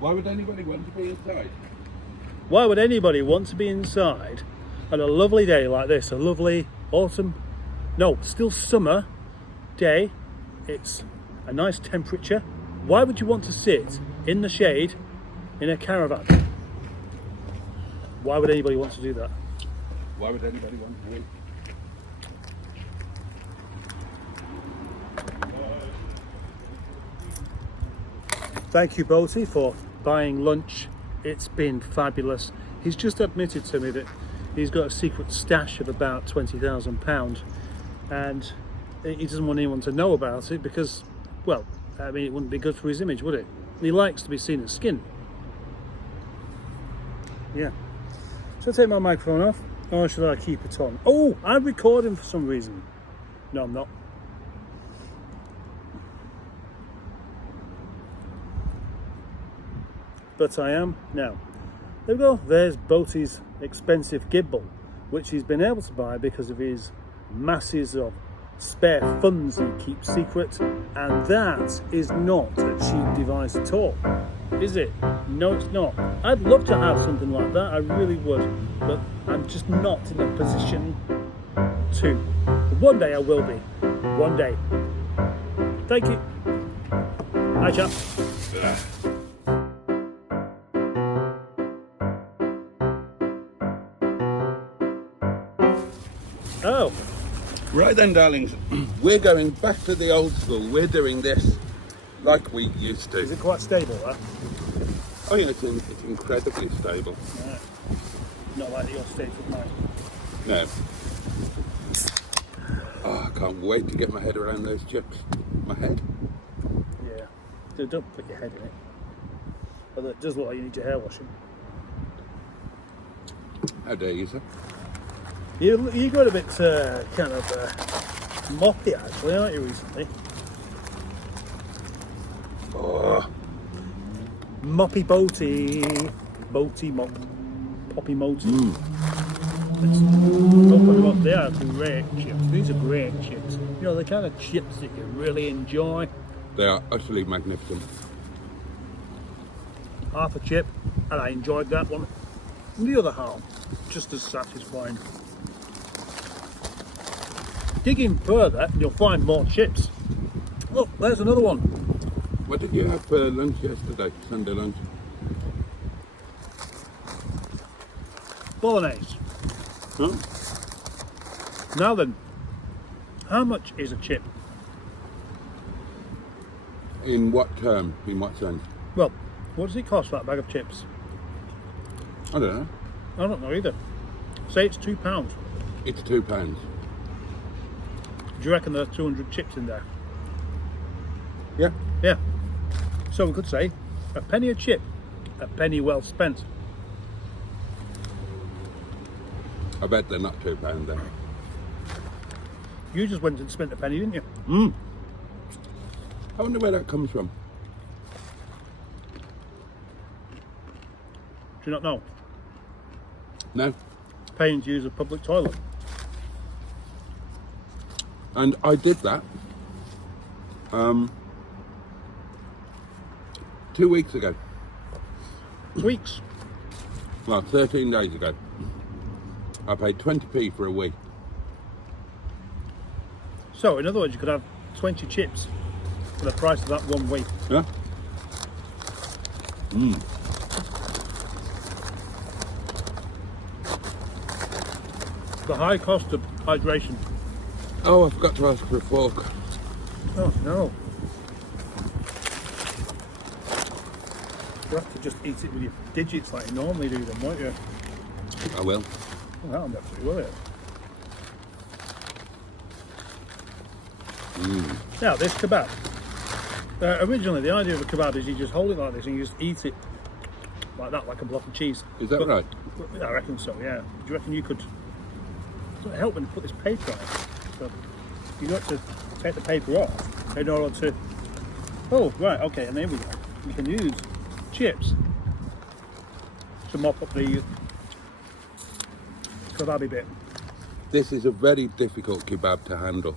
Why would anybody want to be inside? Why would anybody want to be inside on a lovely day like this? A lovely autumn, no, still summer day. It's a nice temperature. Why would you want to sit in the shade in a caravan? Why would anybody want to do that? Why would anybody want to eat? Thank you, Boaty, for buying lunch. It's been fabulous. He's just admitted to me that he's got a secret stash of about £20,000 and he doesn't want anyone to know about it because, well, I mean, it wouldn't be good for his image, would it? He likes to be seen as skin. Yeah. Should I take my microphone off or should I keep it on? Oh, I'm recording for some reason. No, I'm not. But I am now. There we go. There's Boaty's expensive gimbal, which he's been able to buy because of his masses of spare funds he keeps secret, and that is not a cheap device at all, is it? No, it's not. I'd love to have something like that, I really would, but I'm just not in a position to. One day I will be. One day. Thank you. Hi, chap. Oh. Right then, darlings, we're going back to the old school. We're doing this like we used to. Is it quite stable, that? Oh yeah, it's incredibly stable. Right. Not like your state of mind. No. Oh, I can't wait to get my head around those chips. My head. Yeah. Don't put your head in it. Although it does look like you need your hair washing. How dare you, sir? You got a bit kind of moppy actually, aren't you, recently? Oh. Moppy Boaty. Boaty mop. Poppy Moty. Let's open them up. They are great chips. These are great chips. You know, the kind of chips that you really enjoy. They are utterly magnificent. Half a chip, and I enjoyed that one. And the other half, just as satisfying. Dig in further and you'll find more chips. Look, there's another one. What did you have for lunch yesterday, Sunday lunch? Bolognese. Huh? Now then, how much is a chip? In what term? In what sense? Well, what does it cost, that bag of chips? I don't know. I don't know either. Say it's £2. It's £2. Do you reckon there's 200 chips in there? Yeah. Yeah. So we could say a penny a chip, a penny well spent. I bet they're not £2 there. You just went and spent a penny, didn't you? I wonder where that comes from. Do you not know? No. Paying to use a public toilet. And I did that 2 weeks ago. Weeks. Well, 13 days ago. I paid 20p for a wee. So, in other words, you could have 20 chips for the price of that one wee. Yeah? The high cost of hydration. Oh, I forgot to ask for a fork. Oh no. You have to just eat it with your digits like you normally do then, won't you? I will. Well, that'll definitely will it. Now, this kebab. Originally, the idea of a kebab is you just hold it like this and you just eat it like that, like a block of cheese. Is that right? I reckon so, yeah. Do you reckon you could help when you put this paper on? So you got to take the paper off in order to. Oh, right, okay, and there we go. You can use chips to mop up the kebabby bit. This is a very difficult kebab to handle.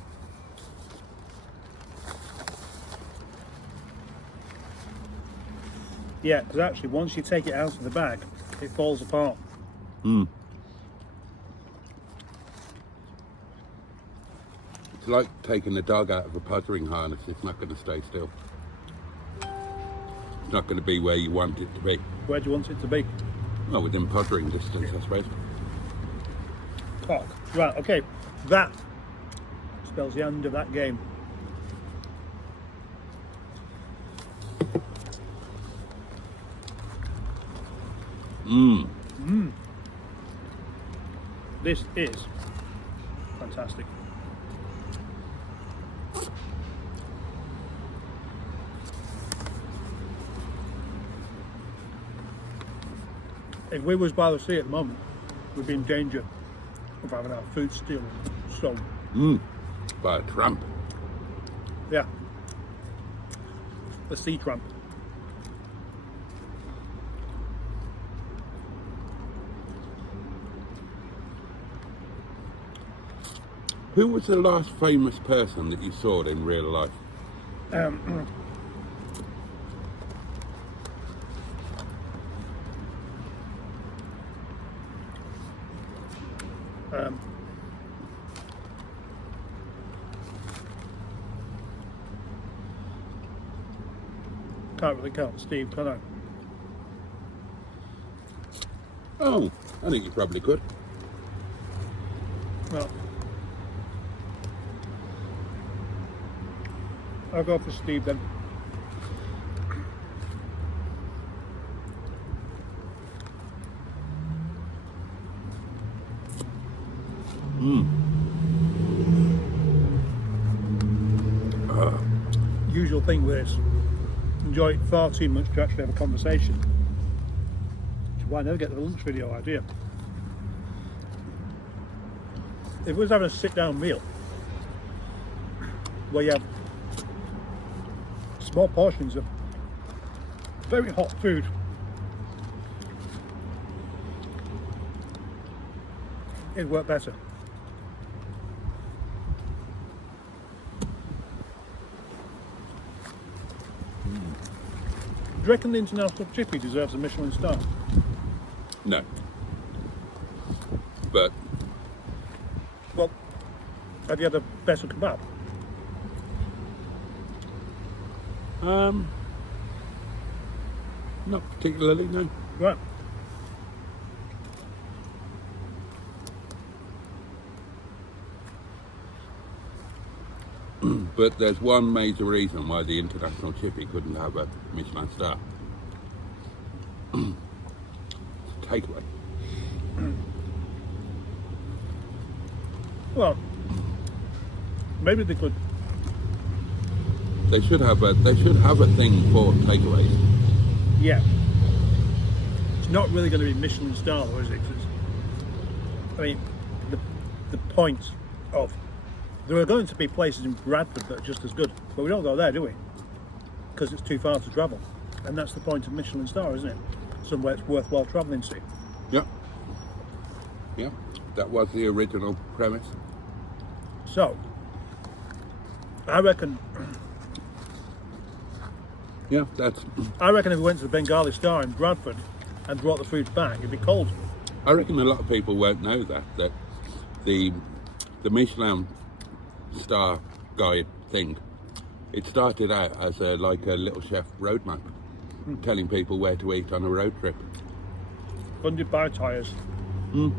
Yeah, because actually once you take it out of the bag, it falls apart. It's like taking a dog out of a puttering harness. It's not going to stay still. It's not going to be where you want it to be. Where do you want it to be? Well, within puttering distance, I suppose. Cock. Right, okay. That spells the end of that game. This is fantastic. If we was by the sea at the moment, we'd be in danger of having our food stolen. By a tramp. Yeah. The sea tramp. Who was the last famous person that you saw in real life? Can't really count Steve, can I? Oh, I think you probably could. Well, I'll go for Steve then. Usual thing with this. Enjoy it far too much to actually have a conversation. Which is why I never get the lunch video idea. If we was having a sit-down meal where you have small portions of very hot food, it'd work better. Do you reckon the International Chippy deserves a Michelin star? No. But Well, have you had a better kebab? not particularly, no. Right. But there's one major reason why the International Chippy couldn't have a Michelin star. Takeaway. Well, maybe they could. They should have a thing for takeaways. Yeah. It's not really going to be Michelin star, though, is it? 'Cause I mean, the point of there are going to be places in Bradford that are just as good, but we don't go there, do we? Because it's too far to travel, and that's the point of Michelin star, isn't it? Somewhere it's worthwhile travelling to. Yeah. Yeah. That was the original premise. So, I reckon Yeah, if we went to the Bengali Star in Bradford and brought the food back, it'd be cold. I reckon a lot of people won't know that the Michelin star guide thing, it started out as a little chef roadmap, telling people where to eat on a road trip. Funded by tyres. And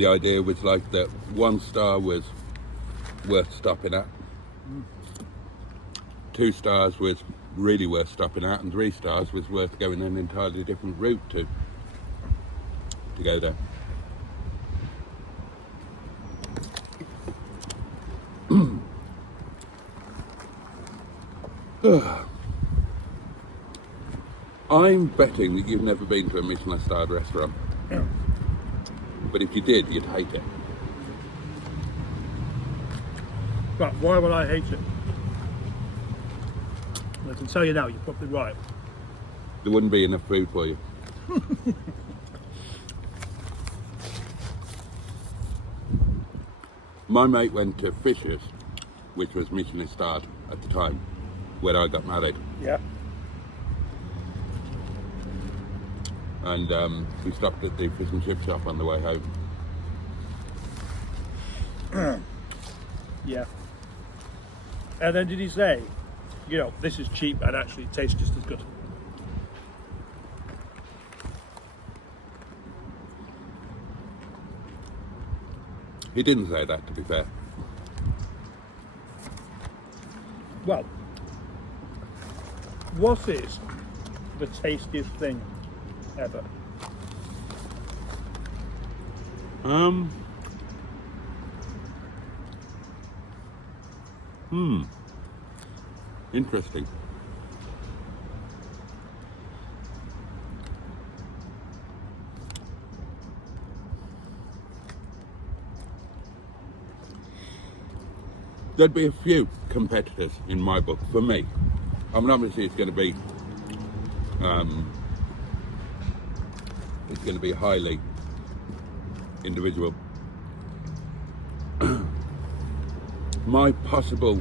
the idea was that 1 star was worth stopping at, 2 stars was really worth stopping at, and 3 stars was worth going an entirely different route to go there. I'm betting that you've never been to a Michelin starred restaurant. Yeah. But if you did, you'd hate it. Right, why would I hate it? I can tell you now, you're probably right. There wouldn't be enough food for you. My mate went to Fisher's, which was Michelin starred, at the time when I got married. Yeah. And we stopped at the fish and chip shop on the way home. Yeah. And then did he say, you know, this is cheap and actually it tastes just as good? He didn't say that, to be fair. Well, what is the tastiest thing ever? Interesting. There'd be a few competitors in my book for me. I mean, obviously it's going to be highly individual. My possible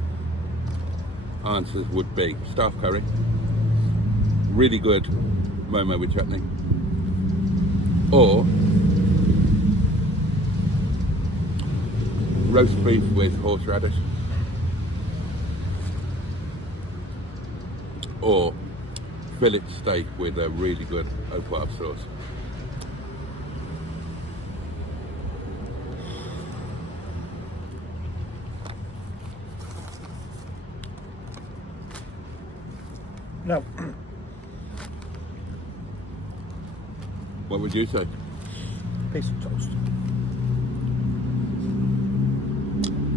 answers would be staff curry, really good momo with chutney, or roast beef with horseradish, or fillet steak with a really good au poivre sauce. Now, What would you say? piece of toast.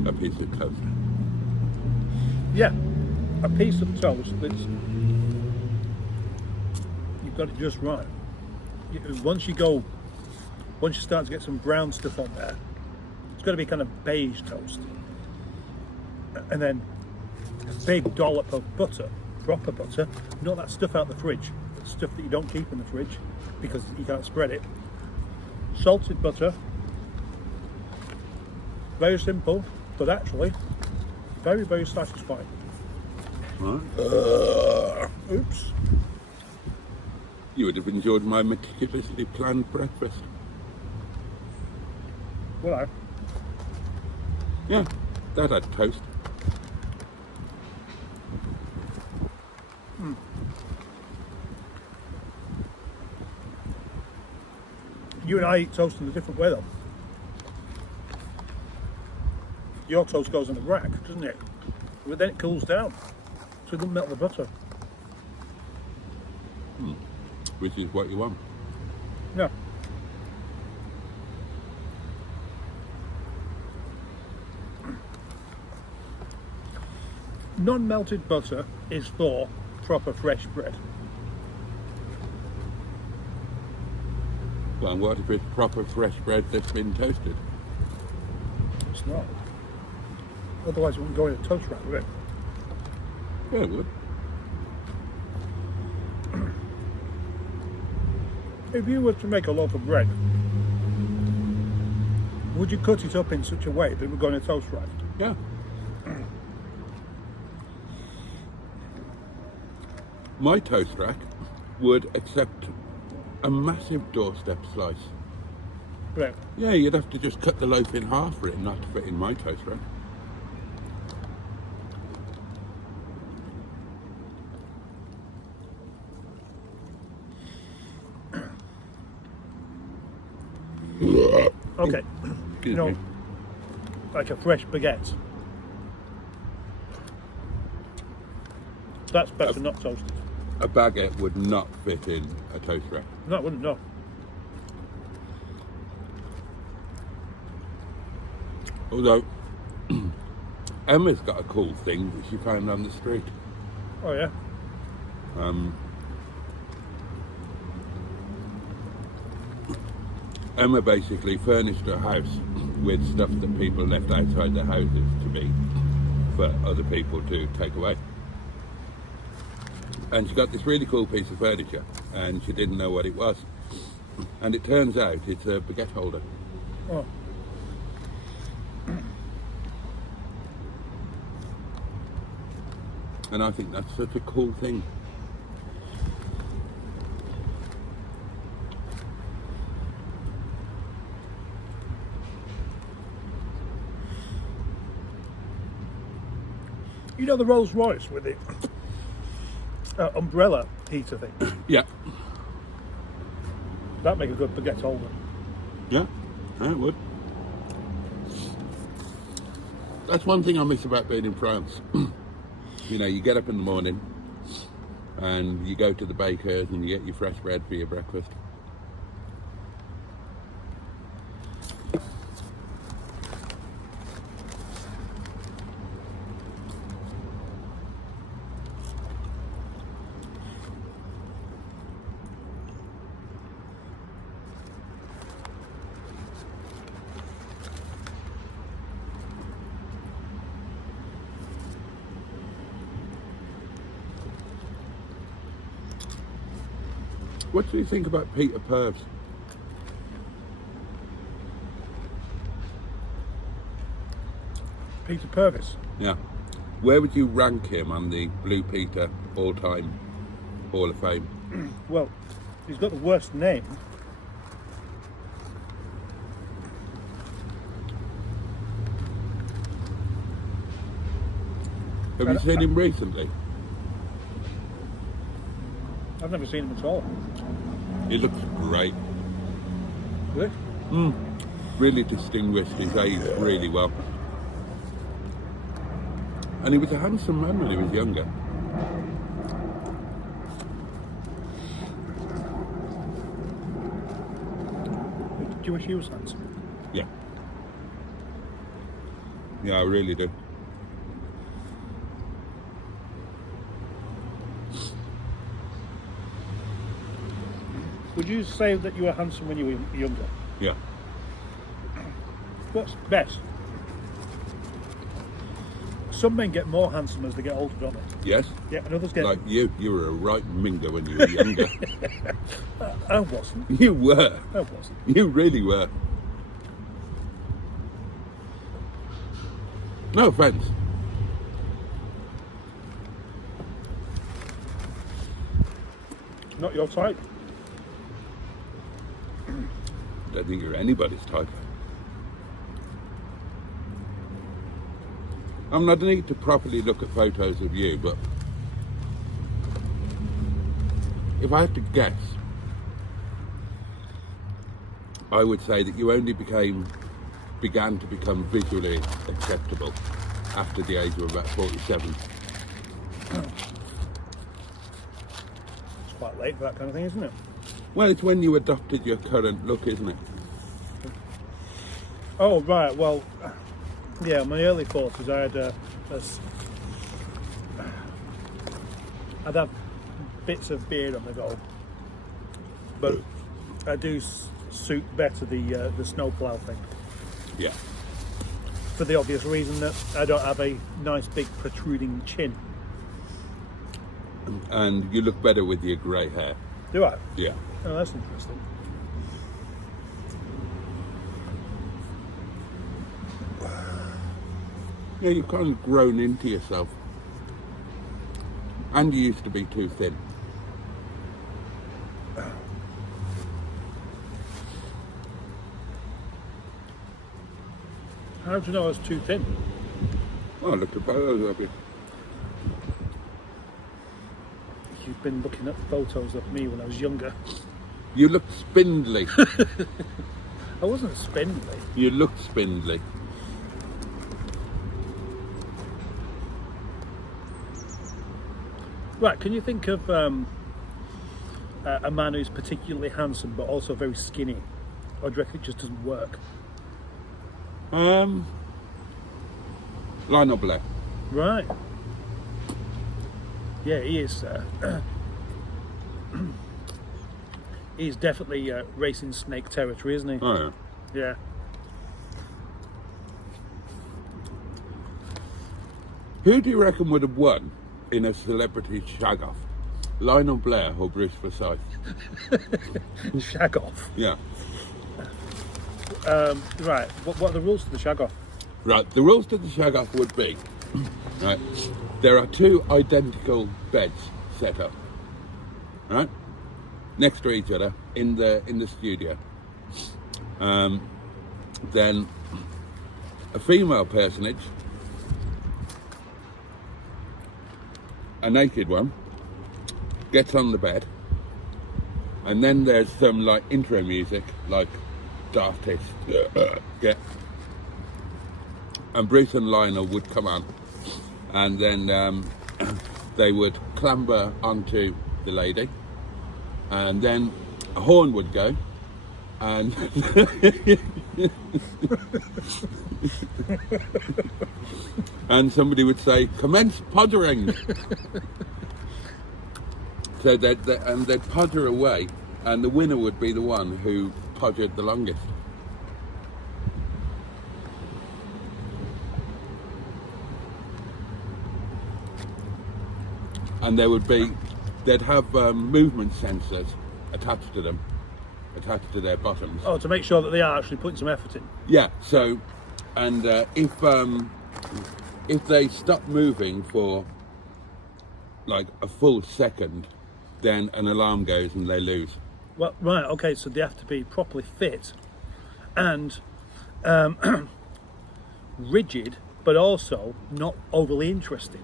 A piece of toast. Yeah, a piece of toast that's, you've got it just right. Once you start to get some brown stuff on there, it's got to be kind of beige toast. And then a big dollop of butter, proper butter, not that stuff out the fridge, but stuff that you don't keep in the fridge because you can't spread it. Salted butter, very simple, but actually very, very satisfying. Right. Oops. You would have enjoyed my meticulously planned breakfast. Well, Yeah, that had toast. you and I eat toast in a different way though. Your toast goes in a rack, doesn't it? But then it cools down, so it doesn't melt the butter. Which is what you want. Yeah. Non-melted butter is for proper fresh bread. Well, and what if it's proper fresh bread that's been toasted? It's not. Otherwise it wouldn't go in a toast rack, would it? Yeah, it would. If you were to make a loaf of bread, would you cut it up in such a way that it would go in a toast rack? Yeah. My toast rack would accept a massive doorstep slice. Right. Yeah, you'd have to just cut the loaf in half for it not to fit in my toast rack. Okay. Excuse No. me. Like a fresh baguette. That's better not toasted. A baguette would not fit in a toast rack. No, it wouldn't, no. Although, Emma's got a cool thing that she found on the street. Oh yeah. Emma basically furnished her house with stuff that people left outside their houses to be for other people to take away. And she got this really cool piece of furniture and she didn't know what it was. And it turns out it's a baguette holder. Oh. And I think that's such a cool thing. You know the Rolls Royce with the umbrella heater thing? Yeah. That'd make a good baguette holder. Yeah, it would. That's one thing I miss about being in France. You know, you get up in the morning and you go to the baker's and you get your fresh bread for your breakfast. What do you think about Peter Purves? Peter Purvis. Yeah. Where would you rank him on the Blue Peter all-time Hall of Fame? Well, he's got the worst name. Have you seen him recently? I've never seen him at all. He looks great. Really? Really distinguished. He's aged really well. And he was a handsome man when he was younger. Do you wish he was handsome? Yeah. Yeah, I really do. Would you say that you were handsome when you were younger? Yeah. What's best? Some men get more handsome as they get older, don't they? Yes? Yeah, and others get... Like you were a right minger when you were younger. I wasn't. You were. I wasn't. You really were. No offence. Not your type. I don't think you're anybody's type. I mean, I don't need to properly look at photos of you, but if I had to guess, I would say that you only began to become visually acceptable after the age of about 47. It's quite late for that kind of thing, isn't it? Well, it's when you adopted your current look, isn't it? Oh, right. Well, yeah, in my early 40s, I'd have bits of beard on the go, but I do suit better the snowplow thing. Yeah. For the obvious reason that I don't have a nice big protruding chin. And you look better with your grey hair. Do I? Yeah. Oh, that's interesting. Yeah, you've kind of grown into yourself. And you used to be too thin. How do you know I was too thin? Oh, look at photos of you. You've been looking at photos of me when I was younger. You looked spindly. I wasn't spindly. You looked spindly. Right, can you think of a man who's particularly handsome but also very skinny? Or do you reckon it just doesn't work? Lionel Blair. Right. Yeah, he is. He's definitely racing snake territory, isn't he? Oh, yeah. Yeah. Who do you reckon would have won in a celebrity shag-off? Lionel Blair or Bruce Forsyth? Shag-off. Yeah. Right, what are the rules to the shag-off? Right, the rules to the shag-off would be Right. There are two identical beds set up, right, next to each other in the studio. Then a female personage, a naked one, gets on the bed, and then there's some like intro music, like Dartist, yeah. And Bruce and Lionel would come on, and then they would clamber onto the lady, and then a horn would go, and and somebody would say, "Commence poddering." So they'd podder away, and the winner would be the one who poddered the longest. And they'd have movement sensors attached to them, attached to their bottoms. Oh, to make sure that they are actually putting some effort in. Yeah. So, and if they stop moving for like a full second, then an alarm goes and they lose. Well, right, okay, so they have to be properly fit and rigid, but also not overly interested.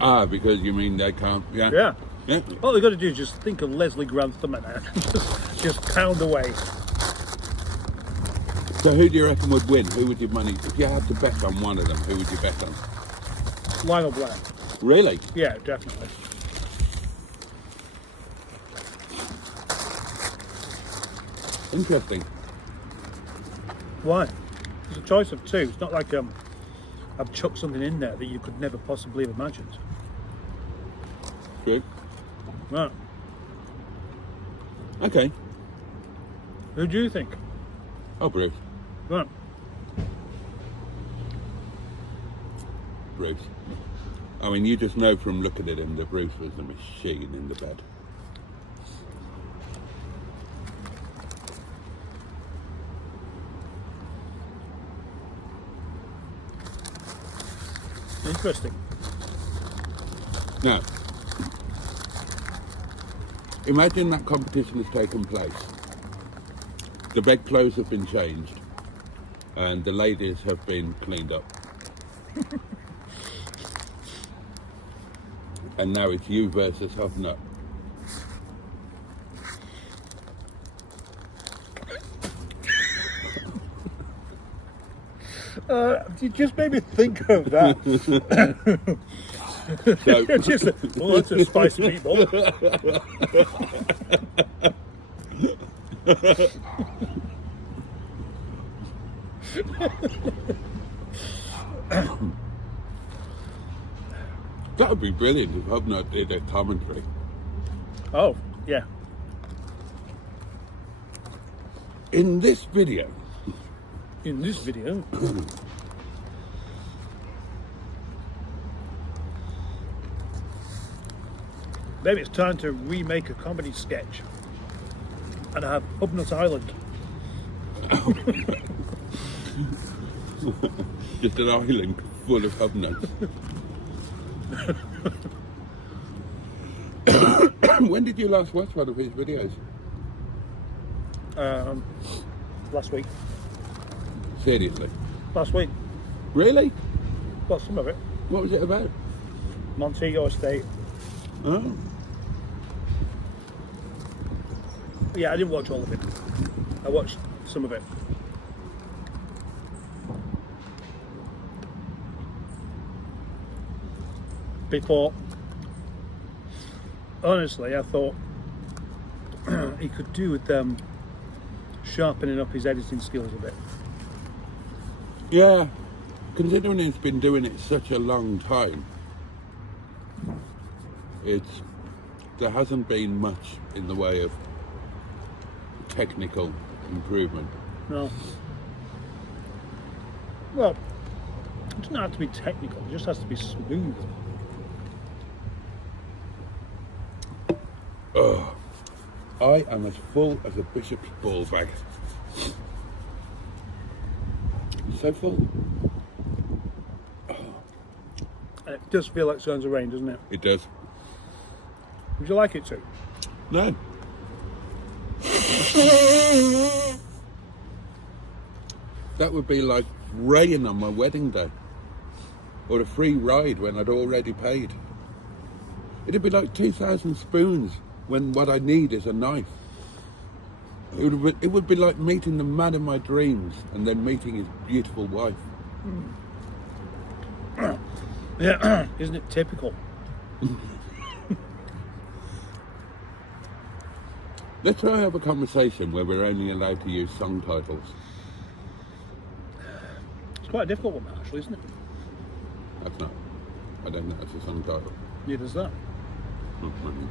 Ah, because you mean they can't? Yeah. Yeah. Yeah. All they've got to do is just think of Leslie Grantham and just pound away. So who do you reckon would win? Who would you money? If you had to bet on one of them, who would you bet on? Lionel Blair. Really? Yeah, definitely. Interesting. Why? It's a choice of two. It's not like I've chucked something in there that you could never possibly have imagined. True. Right. Okay. Who do you think? Oh, Bruce. Right. Bruce. I mean, you just know from looking at him that Bruce was a machine in the bed. Interesting. Now, imagine that competition has taken place. The bed clothes have been changed and the ladies have been cleaned up. And now it's you versus Hubnut. You just made me think of that. So, That's a spicy meatball. that would be brilliant if Hubnut did a commentary. Oh, yeah. In this video, maybe it's time to remake a comedy sketch and have Hubnut Island. just an island full of Hubnuts. When did you last watch one of his videos? Last week. Seriously? Last week. Really? Well, some of it. What was it about? Montego Estate. Oh. Yeah, I didn't watch all of it. I watched some of it. Before, honestly, I thought he could do with sharpening up his editing skills a bit. Yeah, considering he's been doing it such a long time, there hasn't been much in the way of technical improvement. No. Well, it doesn't have to be technical, it just has to be smooth. Oh, I am as full as a bishop's ball bag. so full. And it does feel like it's going to rain, doesn't it? It does. Would you like it to? No. That would be like rain on my wedding day. Or a free ride when I'd already paid. It'd be like 2,000 spoons when what I need is a knife. It would be like meeting the man of my dreams and then meeting his beautiful wife. Yeah, isn't it typical? Let's try and have a conversation where we're only allowed to use song titles. It's quite a difficult one, actually, isn't it? That's not. I don't think that's a song title. Neither is that. Mm-hmm.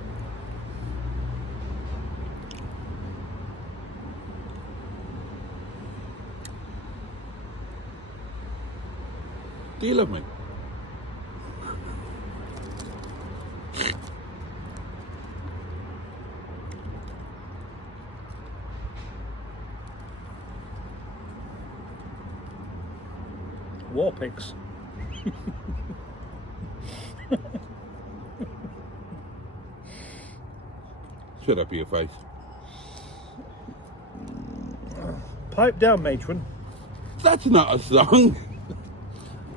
Do you love me? War pigs. Shut up your face. Pipe down, matron. That's not a song.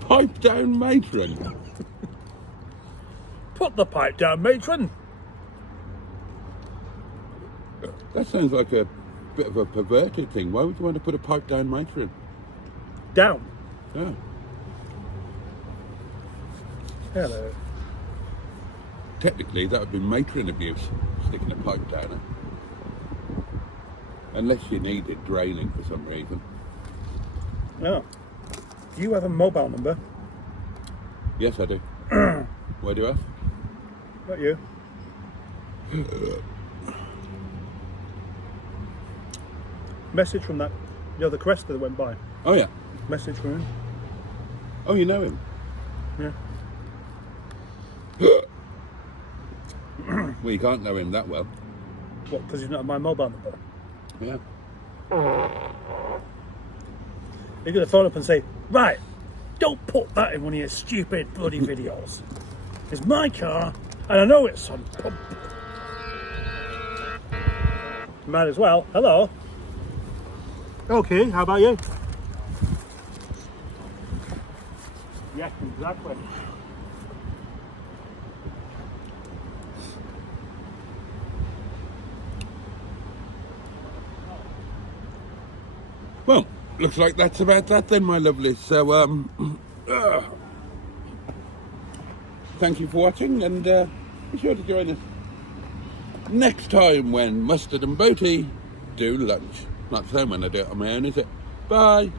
Pipe down, matron. Put the pipe down, matron. That sounds like a bit of a perverted thing. Why would you want to put a pipe down, matron? Down. Yeah. Hello. Technically, that would be matron abuse, sticking a pipe down her. Unless you need it draining for some reason. No. Do you have a mobile number? Yes, I do. Why do you ask? Not you. Message from that, the Cresta that went by. Oh, yeah. Message from him. Oh, you know him? Yeah. Well, you can't know him that well. What, because he's not my mobile number? Yeah. You're going to phone up and say, right, don't put that in one of your stupid bloody videos. It's my car, and I know it's on pump. Might as well. Hello. Okay, how about you? Yeah, exactly. Well, looks like that's about that then, my lovely. So, thank you for watching, and be sure to join us next time when Mustard and Boaty do lunch. Not the same when I do it on my own, is it? Bye!